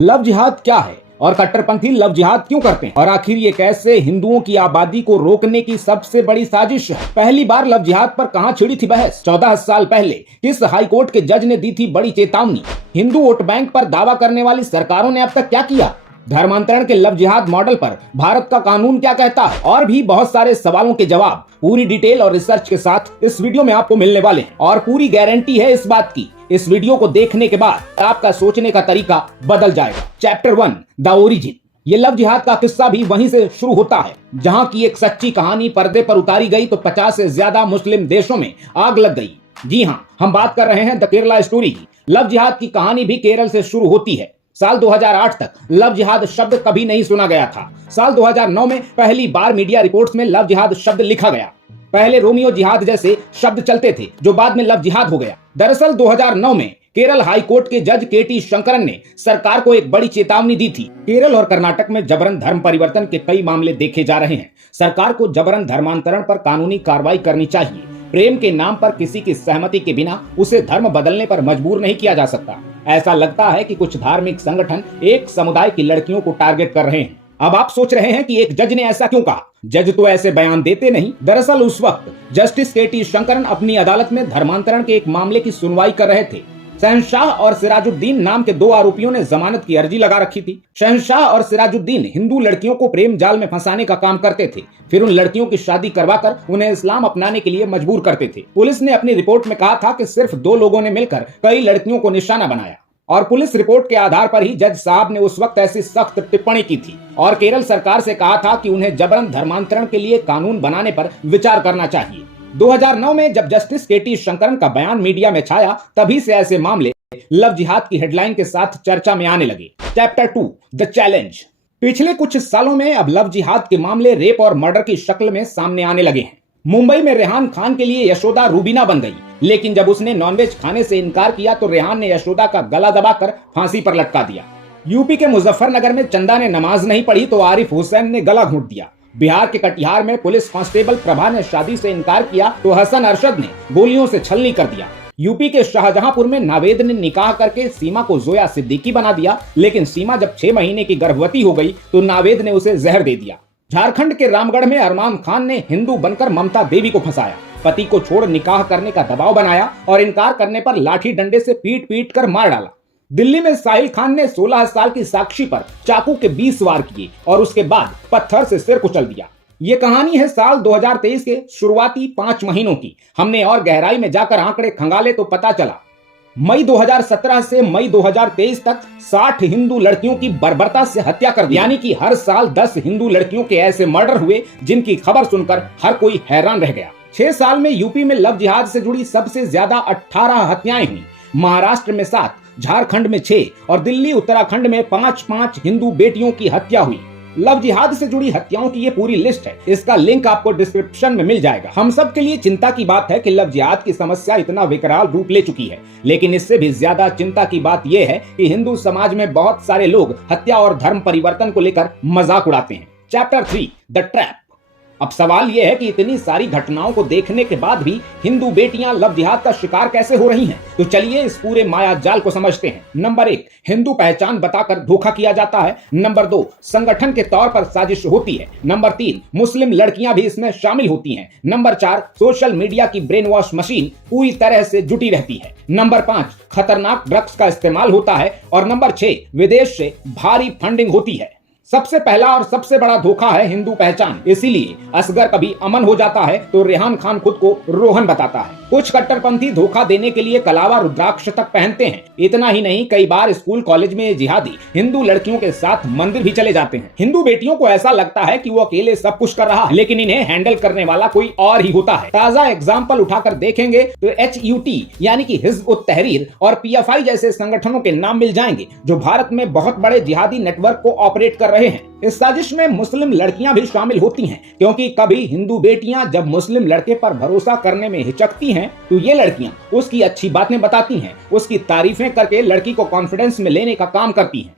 Love जिहाद क्या है और कट्टरपंथी लव जिहाद क्यों करते हैं और आखिर ये कैसे हिंदुओं की आबादी को रोकने की सबसे बड़ी साजिश है। पहली बार लव जिहाद पर कहां छिड़ी थी बहस। 14 साल पहले किस हाईकोर्ट के जज ने दी थी बड़ी चेतावनी। हिंदू वोट बैंक पर दावा करने वाली सरकारों ने अब तक क्या किया। धर्मांतरण के लव जिहाद मॉडल पर भारत का कानून क्या कहता है और भी बहुत सारे सवालों के जवाब पूरी डिटेल और रिसर्च के साथ इस वीडियो में आपको मिलने वाले हैं और पूरी गारंटी है इस बात की, इस वीडियो को देखने के बाद आपका सोचने का तरीका बदल जाएगा। Chapter 1 the origin. ये लव जिहाद का किस्सा भी वहीं से शुरू होता है जहां की एक सच्ची कहानी पर्दे पर उतारी गई तो 50 से ज्यादा मुस्लिम देशों में आग लग गई। जी हां, हम बात कर रहे हैं द केरला स्टोरी की। लव जिहाद की कहानी भी केरल से शुरू होती है। साल 2008 तक लव जिहाद शब्द कभी नहीं सुना गया था। साल 2009 में पहली बार मीडिया रिपोर्ट्स में लव जिहाद शब्द लिखा गया। पहले रोमियो जिहाद जैसे शब्द चलते थे जो बाद में लव जिहाद हो गया। दरअसल 2009 में केरल हाई कोर्ट के जज केटी शंकरन ने सरकार को एक बड़ी चेतावनी दी थी। केरल और कर्नाटक में जबरन धर्म परिवर्तन के कई मामले देखे जा रहे हैं। सरकार को जबरन धर्मांतरण पर कानूनी कार्रवाई करनी चाहिए। प्रेम के नाम पर किसी की सहमति के बिना उसे धर्म बदलने पर मजबूर नहीं किया जा सकता। ऐसा लगता है कि कुछ धार्मिक संगठन एक समुदाय की लड़कियों को टारगेट कर रहे हैं। अब आप सोच रहे हैं कि एक जज ने ऐसा क्यों कहा। जज तो ऐसे बयान देते नहीं। दरअसल उस वक्त जस्टिस केटी शंकरन अपनी अदालत में धर्मांतरण के एक मामले की सुनवाई कर रहे थे। शहंशाह और सिराजुद्दीन नाम के दो आरोपियों ने जमानत की अर्जी लगा रखी थी। शहंशाह और सिराजुद्दीन हिंदू लड़कियों को प्रेम जाल में फंसाने का काम करते थे, फिर उन लड़कियों की शादी करवाकर उन्हें इस्लाम अपनाने के लिए मजबूर करते थे। पुलिस ने अपनी रिपोर्ट में कहा था कि सिर्फ 2 लोगों ने मिलकर कई लड़कियों को निशाना बनाया और पुलिस रिपोर्ट के आधार पर ही जज साहब ने उस वक्त ऐसी सख्त टिप्पणी की थी और केरल सरकार से कहा था कि उन्हें जबरन धर्मांतरण के लिए कानून बनाने पर विचार करना चाहिए। 2009 में जब जस्टिस केटी शंकरन का बयान मीडिया में छाया तभी से ऐसे मामले लव जिहाद की हेडलाइन के साथ चर्चा में आने लगे। Chapter 2 the challenge. पिछले कुछ सालों में अब लव जिहाद के मामले रेप और मर्डर की शक्ल में सामने आने लगे हैं। मुंबई में रेहान खान के लिए यशोदा रूबीना बन गई, लेकिन जब उसने नॉनवेज खाने से इनकार किया तो रेहान ने यशोदा का गला दबाकर फांसी पर लटका दिया। यूपी के मुजफ्फरनगर में चंदा ने नमाज नहीं पढ़ी तो आरिफ हुसैन ने गला घोंट दिया। बिहार के कटिहार में पुलिस कांस्टेबल प्रभा ने शादी से इनकार किया तो हसन अरशद ने गोलियों से छलनी कर दिया। यूपी के शाहजहांपुर में नावेद ने निकाह करके सीमा को जोया सिद्दीकी बना दिया, लेकिन सीमा जब 6 महीने की गर्भवती हो गई तो नावेद ने उसे जहर दे दिया। झारखंड के रामगढ़ में अरमान खान ने हिंदू बनकर ममता देवी को फंसाया, पति को छोड़ निकाह करने का दबाव बनाया और इनकार करने पर लाठी डंडे से पीट पीट कर मार डाला। दिल्ली में साहिल खान ने 16 साल की साक्षी पर चाकू के 20 वार किए और उसके बाद पत्थर से सिर कुचल दिया। ये कहानी है साल 2023 के शुरुआती 5 महीनों की। हमने और गहराई में जाकर आंकड़े खंगाले तो पता चला मई 2017 से मई 2023 तक 60 हिंदू लड़कियों की बर्बरता से हत्या कर दी। यानी कि हर साल 10 हिंदू लड़कियों के ऐसे मर्डर हुए जिनकी खबर सुनकर हर कोई हैरान रह गया। 6 साल में यूपी में लव जिहाद से जुड़ी सबसे ज्यादा 18 हत्याएं हुई। महाराष्ट्र में 7, झारखंड में 6 और दिल्ली उत्तराखंड में 5-5 हिंदू बेटियों की हत्या हुई। लव जिहाद से जुड़ी हत्याओं की ये पूरी लिस्ट है। इसका लिंक आपको डिस्क्रिप्शन में मिल जाएगा। हम सब के लिए चिंता की बात है कि लव जिहाद की समस्या इतना विकराल रूप ले चुकी है, लेकिन इससे भी ज्यादा चिंता की बात यह है कि हिंदू समाज में बहुत सारे लोग हत्या और धर्म परिवर्तन को लेकर मजाक उड़ाते हैं। Chapter 3 the trap. अब सवाल यह है कि इतनी सारी घटनाओं को देखने के बाद भी हिंदू बेटियां लव जिहाद का शिकार कैसे हो रही हैं? तो चलिए इस पूरे माया जाल को समझते हैं। नंबर 1, हिंदू पहचान बताकर धोखा किया जाता है। नंबर 2, संगठन के तौर पर साजिश होती है। नंबर 3, मुस्लिम लड़कियां भी इसमें शामिल होती हैं। नंबर 4, सोशल मीडिया की ब्रेन वॉश मशीन पूरी तरह से जुटी रहती है। नंबर 5, खतरनाक ड्रग्स का इस्तेमाल होता है और नंबर 6, विदेश से भारी फंडिंग होती है। सबसे पहला और सबसे बड़ा धोखा है हिंदू पहचान। इसीलिए असगर कभी अमन हो जाता है तो रेहान खान खुद को रोहन बताता है। कुछ कट्टरपंथी धोखा देने के लिए कलावा रुद्राक्ष तक पहनते हैं। इतना ही नहीं, कई बार स्कूल कॉलेज में जिहादी हिंदू लड़कियों के साथ मंदिर भी चले जाते हैं। हिंदू बेटियों को ऐसा लगता है कि वो अकेले सब कुछ कर रहा है, लेकिन इन्हें हैंडल करने वाला कोई और ही होता है। ताजा एग्जाम्पल उठाकर देखेंगे तो HUT यानी कि हिज्ब उत तहरीर और PFI जैसे संगठनों के नाम मिल जाएंगे जो भारत में बहुत बड़े जिहादी नेटवर्क को ऑपरेट कर रहे हैं। इस साजिश में मुस्लिम लड़कियां भी शामिल होती हैं, क्योंकि कभी हिंदू बेटियां जब मुस्लिम लड़के पर भरोसा करने में हिचकती हैं तो ये लड़कियां उसकी अच्छी बातें बताती हैं, उसकी तारीफें करके लड़की को कॉन्फिडेंस में लेने का काम करती हैं।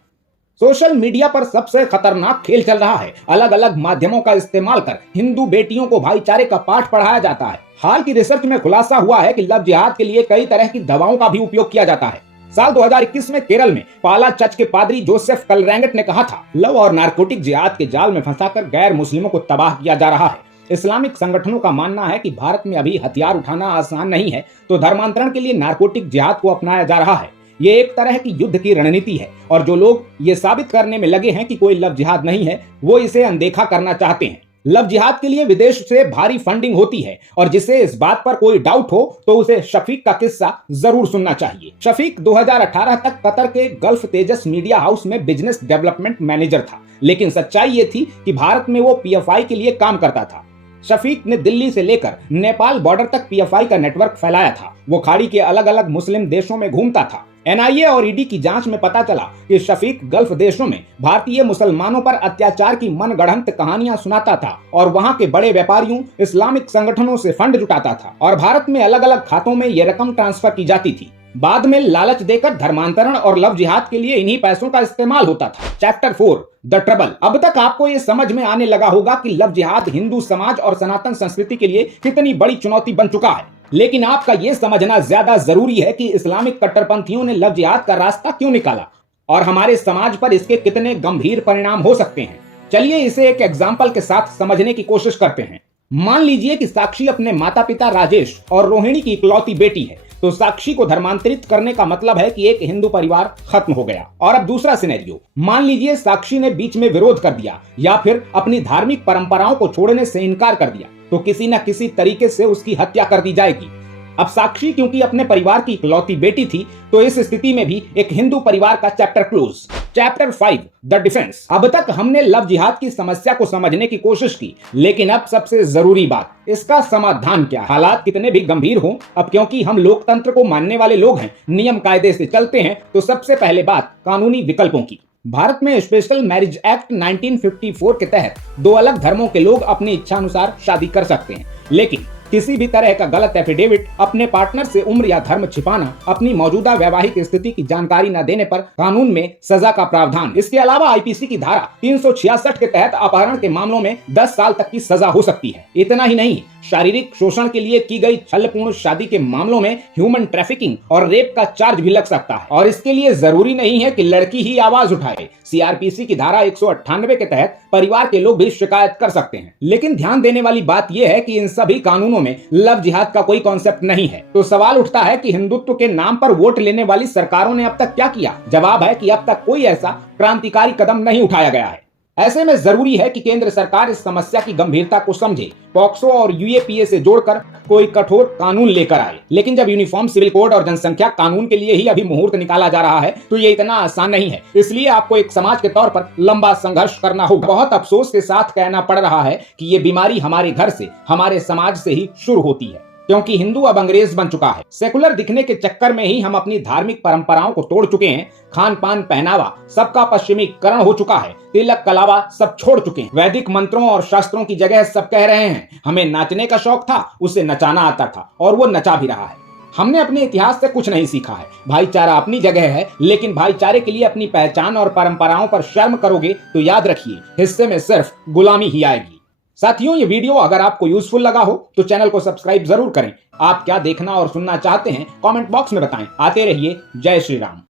सोशल मीडिया पर सबसे खतरनाक खेल चल रहा है। अलग अलग माध्यमों का इस्तेमाल कर हिंदू बेटियों को भाईचारे का पाठ पढ़ाया जाता है। हाल की रिसर्च में खुलासा हुआ है कि लव जिहाद के लिए कई तरह की दवाओं का भी उपयोग किया जाता है। साल 2021 में केरल में पाला चर्च के पादरी जोसेफ कलरेंगट ने कहा था, लव और नारकोटिक जिहाद के जाल में फंसाकर गैर मुस्लिमों को तबाह किया जा रहा है। इस्लामिक संगठनों का मानना है कि भारत में अभी हथियार उठाना आसान नहीं है, तो धर्मांतरण के लिए नारकोटिक जिहाद को अपनाया जा रहा है। ये एक तरह की युद्ध की रणनीति है और जो लोग ये साबित करने में लगे हैं कि कोई लव जिहाद नहीं है, वो इसे अनदेखा करना चाहते हैं। लव जिहाद के लिए विदेश से भारी फंडिंग होती है और जिसे इस बात पर कोई डाउट हो तो उसे शफीक का किस्सा जरूर सुनना चाहिए। शफीक 2018 तक कतर के गल्फ तेजस मीडिया हाउस में बिजनेस डेवलपमेंट मैनेजर था, लेकिन सच्चाई ये थी कि भारत में वो पीएफआई के लिए काम करता था। शफीक ने दिल्ली से लेकर नेपाल बॉर्डर तक पीएफआई का नेटवर्क फैलाया था। वो खाड़ी के अलग अलग मुस्लिम देशों में घूमता था। एनआईए और ईडी की जांच में पता चला कि शफीक गल्फ देशों में भारतीय मुसलमानों पर अत्याचार की मनगढ़ंत कहानियां सुनाता था और वहां के बड़े व्यापारियों, इस्लामिक संगठनों से फंड जुटाता था और भारत में अलग अलग खातों में ये रकम ट्रांसफर की जाती थी। बाद में लालच देकर धर्मांतरण और लव जिहाद के लिए इन्हीं पैसों का इस्तेमाल होता था। Chapter 4 the trouble. अब तक आपको ये समझ में आने लगा होगा कि लव जिहाद हिंदू समाज और सनातन संस्कृति के लिए कितनी बड़ी चुनौती बन चुका है, लेकिन आपका यह समझना ज्यादा जरूरी है कि इस्लामिक कट्टरपंथियों ने लव जिहाद का रास्ता क्यों निकाला और हमारे समाज पर इसके कितने गंभीर परिणाम हो सकते हैं। चलिए इसे एक एग्जाम्पल के साथ समझने की कोशिश करते हैं। मान लीजिए कि साक्षी अपने माता पिता राजेश और रोहिणी की इकलौती बेटी है, तो साक्षी को धर्मांतरित करने का मतलब है कि एक हिंदू परिवार खत्म हो गया। और अब दूसरा सिनेरियो, मान लीजिए साक्षी ने बीच में विरोध कर दिया या फिर अपनी धार्मिक परंपराओं को छोड़ने से इनकार कर दिया, तो किसी न किसी तरीके से उसकी हत्या कर दी जाएगी। अब साक्षी क्योंकि अपने परिवार की इकलौती बेटी थी, तो इस स्थिति में भी एक हिंदू परिवार का chapter close. Chapter 5 the defence. अब तक हमने लव जिहाद की समस्या को समझने की कोशिश की, लेकिन अब सबसे जरूरी बात, इसका समाधान क्या। हालात कितने भी गंभीर हों, अब क्योंकि हम लोकतंत्र को मानने वाले लोग हैं, नियम कायदे से चलते हैं, तो सबसे पहले बात कानूनी विकल्पों की। भारत में स्पेशल मैरिज एक्ट 1954 के तहत दो अलग धर्मों के लोग अपनी इच्छा अनुसार शादी कर सकते हैं, लेकिन किसी भी तरह का गलत एफिडेविट, अपने पार्टनर से उम्र या धर्म छिपाना, अपनी मौजूदा वैवाहिक स्थिति की जानकारी न देने पर कानून में सजा का प्रावधान। इसके अलावा आईपीसी की धारा 366 के तहत अपहरण के मामलों में 10 साल तक की सजा हो सकती है। इतना ही नहीं, शारीरिक शोषण के लिए की गई छलपूर्ण शादी के मामलों में ह्यूमन ट्रैफिकिंग और रेप का चार्ज भी लग सकता है, और इसके लिए जरूरी नहीं है कि लड़की ही आवाज उठाए। सीआरपीसी की धारा 198 के तहत परिवार के लोग भी शिकायत कर सकते हैं। लेकिन ध्यान देने वाली बात यह है कि इन सभी कानूनों में लव जिहाद का कोई कॉन्सेप्ट नहीं है। तो सवाल उठता है कि हिंदुत्व के नाम पर वोट लेने वाली सरकारों ने अब तक क्या किया। जवाब है कि अब तक कोई ऐसा क्रांतिकारी कदम नहीं उठाया गया है। ऐसे में जरूरी है कि केंद्र सरकार इस समस्या की गंभीरता को समझे, पॉक्सो और यूएपीए से जोड़कर कोई कठोर कानून लेकर आए। लेकिन जब यूनिफॉर्म सिविल कोड और जनसंख्या कानून के लिए ही अभी मुहूर्त निकाला जा रहा है, तो ये इतना आसान नहीं है। इसलिए आपको एक समाज के तौर पर लंबा संघर्ष करना होगा। बहुत अफसोस के साथ कहना पड़ रहा है कि ये बीमारी हमारे घर से, हमारे समाज से ही शुरू होती है, क्योंकि हिंदू अब अंग्रेज बन चुका है। सेकुलर दिखने के चक्कर में ही हम अपनी धार्मिक परंपराओं को तोड़ चुके हैं। खान पान पहनावा सबका पश्चिमीकरण हो चुका है। तिलक कलावा सब छोड़ चुके हैं। वैदिक मंत्रों और शास्त्रों की जगह सब कह रहे हैं हमें नाचने का शौक था, उसे नचाना आता था और वो नचा भी रहा है। हमने अपने इतिहास से कुछ नहीं सीखा है। भाईचारा अपनी जगह है, लेकिन भाईचारे के लिए अपनी पहचान और परंपराओं पर शर्म करोगे तो याद रखिए, हिस्से में सिर्फ गुलामी ही आएगी। साथियों, ये वीडियो अगर आपको यूजफुल लगा हो तो चैनल को सब्सक्राइब जरूर करें। आप क्या देखना और सुनना चाहते हैं कमेंट बॉक्स में बताएं। आते रहिए। जय श्री राम।